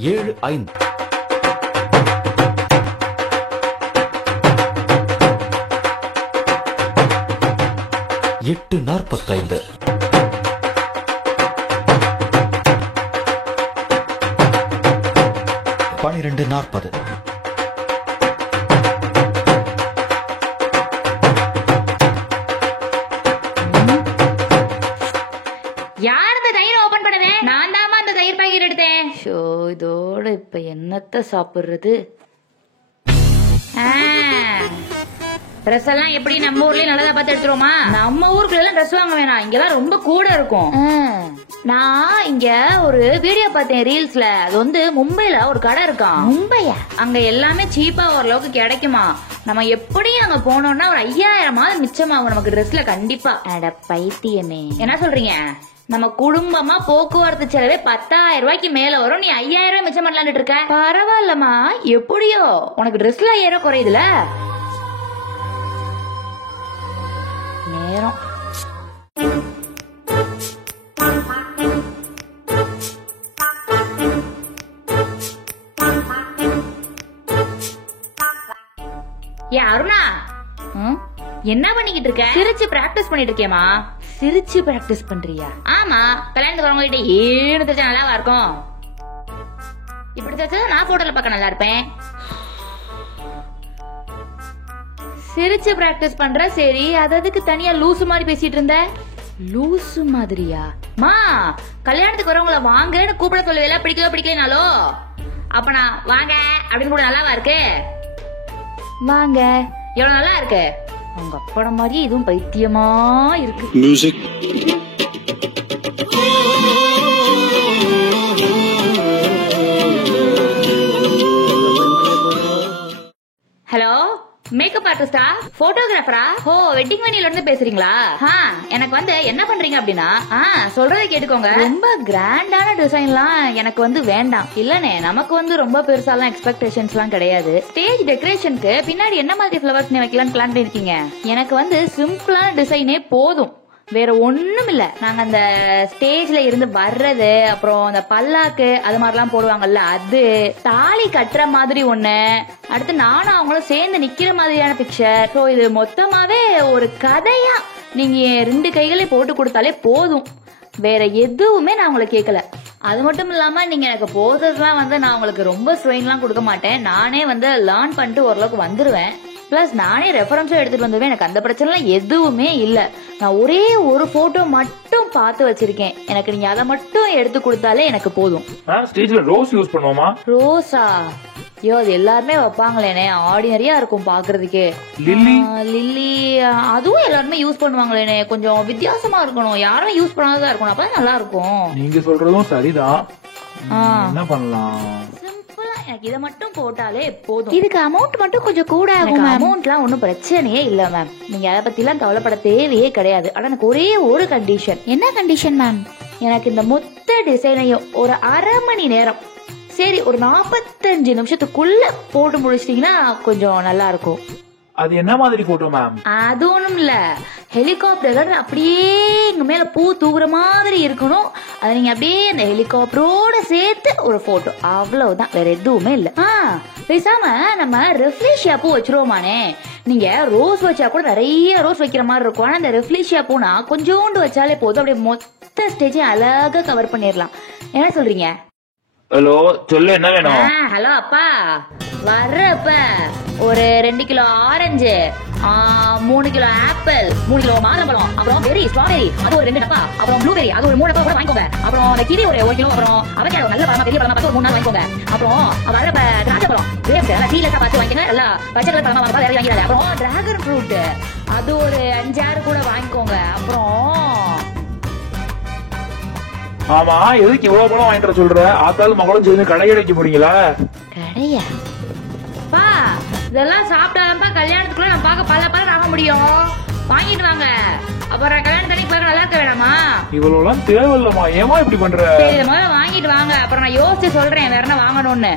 75 8:45 12:40 யார் இந்த தயிர் ஓபன் பண்ணவே? நான் தாமா இந்த தயிர் பாக்கெட் எடுத்தேன். ஷோ, இதோட இப்ப என்னத்த சாப்பிடுறது? ட்ரெஸ் எல்லாம் எப்படி நம்ம ஊர்லயே நல்லதா பார்த்து எடுத்துருவோமா? நம்ம ஊருக்குள்ள எல்லாம் ட்ரெஸ் வாங்க வேணாம், இங்கெல்லாம் ரொம்ப கூட இருக்கும். நான் இங்க ஒரு வீடியோ பார்த்தேன் ரீல்ஸ்ல. அது வந்து மும்பைல ஒரு கடை இருக்கான். மும்பையா? அங்க எல்லாமே சீப்பா ஓரளவுக்கு கிடைக்குமா. நம்ம எப்படியும் அங்க போனோம்னா ஒரு 5000 மிச்சமாகும் நமக்கு ட்ரெஸ்ல கண்டிப்பா. அட பைத்தியமே, என்ன சொல்றீங்க? நம்ம குடும்பமா போக்குவரத்து செலவே 10,000 ரூபாய்க்கு மேல வரும். நீ 5000 ரூபாய் மிச்சம் பண்ணலான்னு இருக்க. பரவாயில்லமா, எப்படியோ உனக்கு ட்ரெஸ்ல 5000 குறையுதுல. நேரம் ஏ அருணா, என்ன பண்ணிக்கிட்டு இருக்க? சிரிச்சு பிராக்டிஸ் பண்ணிட்டு இருக்கேமா. சிரிச்சு பிராக்டிஸ் பண்றியா? ஆமா, கல்யாணத்துக்கு வரவங்க கிட்ட ஏன்னு தெரிஞ்சா நல்லாவா இருக்கும்? இப்படி தெரிஞ்சா நான் போட்டோல பார்க்க நல்லா இருப்பேன். சிரிச்சு பிராக்டிஸ் பண்ற. சரி, அதுக்கு தனியா லூசு மாதிரி பேசிட்டு இருந்த. லூசு மாதிரியா? மா, கல்யாணத்துக்கு வரவங்கள வாங்கன்னு கூப்பிட சொல்லுவேல, பிடிக்கவே பிடிக்கலனாலோ அப்ப நான் வாங்க அப்படின்னு கூட நல்லாவா இருக்கு? வாங்க எவ்வளவு நல்லா இருக்கு. அவங்க அப்பட மாதிரி இதுவும் பைத்தியமா இருக்கு. மியூசிக். ஹலோ, மேக்கப் ஆர்டிஸ்டா? போட்டோகிராஃபரா? ஓ, வெட்டிங் வெனில இருந்து பேசுறீங்களா? எனக்கு வந்து என்ன பண்றீங்க அப்படின்னா, சொல்றதை கேட்டுக்கோங்க. ரொம்ப கிராண்டான டிசைன்லாம் எனக்கு வந்து வேண்டாம். இல்லனே, நமக்கு வந்து ரொம்ப பெருசாலாம் எக்ஸ்பெக்டேஷன்ஸ் எல்லாம் கிடையாது. ஸ்டேஜ் டெக்கரேஷனுக்கு பின்னாடி என்ன மாதிரி ஃபிளவர்ஸ் வைக்கலாம்னு பிளான் பண்ணிருக்கீங்க? எனக்கு வந்து சிம்பிளான டிசைனே போதும், வேற ஒண்ணும் இல்ல. நாங்க அந்த ஸ்டேஜ்ல இருந்து வர்றது, அப்புறம் அந்த பல்லாக்கு அது மாதிரிலாம் போடுவாங்கல்ல, அது தாலி கட்டுற மாதிரி ஒண்ணு, அடுத்து நானும் அவங்களும் சேர்ந்து நிக்கிற மாதிரியான பிக்சர். ஸோ இது மொத்தமாவே ஒரு கதையா நீங்க 2 கைகளே போட்டு கொடுத்தாலே போதும், வேற எதுவுமே நான் உங்களை கேட்கல. அது மட்டும் இல்லாம நீங்க எனக்கு போதெல்லாம் வந்து நான் உங்களுக்கு ரொம்ப ஸ்ட்ரெயின்லாம் கொடுக்க மாட்டேன். நானே வந்து லேர்ன் பண்ணிட்டு ஓரளவுக்கு வந்துருவேன். பிளஸ் நானே ரெஃபரன்ஸும் எடுத்துட்டு வந்துருவேன். எனக்கு அந்த பிரச்சனை எதுவுமே இல்ல. நான் ஒரே ஒரு போட்டோ மட்டும் பார்த்து வச்சிருக்கேன். எனக்கு நீங்க அதை மட்டும் எடுத்து கொடுத்தாலே எனக்கு போதும். ஸ்டேஜ்ல ரோஸ் யூஸ் பண்ணுவோமா? ரோஸா? ஐயோ, அது எல்லாருமே வைப்பாங்களேனே, ஆர்டினரியா இருக்கும் பாக்குறதுக்கே. லில்லி அதுவும் எல்லாருமே யூஸ் பண்ணுவாங்களேனே, கொஞ்சம் வித்தியாசமா இருக்கணும், யாரும் யூஸ் பண்ணாததா இருக்கணும், அப்பதான் நல்லா இருக்கும். நீங்க சொல்றதும் சரிதான். என்ன பண்ணலாம்? எனக்கு இதை மட்டும் போட்டாலே போதும். இதுக்கு அமௌண்ட் மட்டும் கொஞ்சம் கூட ஆகும். அமௌண்ட்லாம் ஒன்றும் பிரச்சனையே இல்ல மேம், நீங்க அதை பத்தி எல்லாம் கவலைப்பட தேவையே கிடையாது. ஆனா எனக்கு ஒரே ஒரு கண்டிஷன். என்ன கண்டிஷன் மேம்? எனக்கு இந்த மொத்த டிசைனையும் ஒரு 1/2 மணி நேரம், சரி ஒரு 45 நிமிஷத்துக்குள்ள போட்டு முடிச்சிட்டீங்கன்னா கொஞ்சம் நல்லா இருக்கும். அது என்ன மாதிரி போட்டோ மேம்? அது ஒண்ணும் இல்ல, ஹெலிகாப்டர் அப்படியே எங்க மேல பூ தூக்குற மாதிரி இருக்கணும். அது நீங்க அப்படியே அந்த ஹெலிகாப்டரோட சேர்த்து ஒரு போட்டோ, அவ்வளவுதான், வேற எதுவுமே இல்ல. பேசாம நம்ம ரெஃப்ளேஷியா பூ வச்சிருவோமானே. நீங்க ரோஸ் வச்சா கூட நிறைய ரோஸ் வைக்கிற மாதிரி இருக்கும். ஆனா இந்த ரெஃப்ளேஷியா பூனா கொஞ்சோண்டு வச்சாலே போதும், அப்படியே மொத்த ஸ்டேஜையும் அழகா கவர் பண்ணிடலாம். என்ன சொல்றீங்க? ஹலோ, சொல்லு, என்ன வேணும்? ஹலோ அப்பா, வர்றப்ப ஒரு 2 kilo orange, 3 kilo apple, 3 kilo மாதுளம்பழம், அப்புறம் பெரி ஸ்ட்ராபெரி அது ஒரு 2 டப்பா, அப்புறம் ப்ளூபெரி அது ஒரு 3 டப்பா கூட வாங்கிக்கோங்க. அப்புறம் அந்த கிவி ஒரு 1 கிலோ, அப்புறம் அவகேடோ நல்ல பழமா பெரிய பழமா பார்த்து ஒரு 3 நாள் வாங்கிக்கோங்க. அப்புறம் வர்றப்ப திராட்சை பழம் கிரேப்ஸ் நல்லா சீலஸா பார்த்து வாங்கிக்கோங்க. எல்லாம் பச்சை கலர் பழமா வேற வாங்கிடாது. அப்புறம் டிராகன் ஃப்ரூட் அது ஒரு 5-6 கூட வாங்கிக்கோங்க. அப்புறம் ஆமா, எதுக்கு இவ்வளவு பழம் வாங்கிட்டு சொல்ற? ஆத்தாலும் மகளும் சேர்ந்து கடையடைக்க போறீங்களா? கடையா? பா, இதெல்லாம் சாப்பிட்டாதான்ப்பா கல்யாணத்துக்குள்ள நம்ம பார்க்க பல ஆக முடியும். வாங்கிட்டு வாங்க, அப்புறம் கல்யாணம் தண்ணி போய் நல்லா இருக்க வேணாமா? இவ்வளவு தேவையில்லமா, ஏமா இப்படி பண்ற? சரி, முதல்ல வாங்கிட்டு வாங்க, அப்புறம் நான் யோசிச்சு சொல்றேன் வேற என்ன வாங்கணும்னு.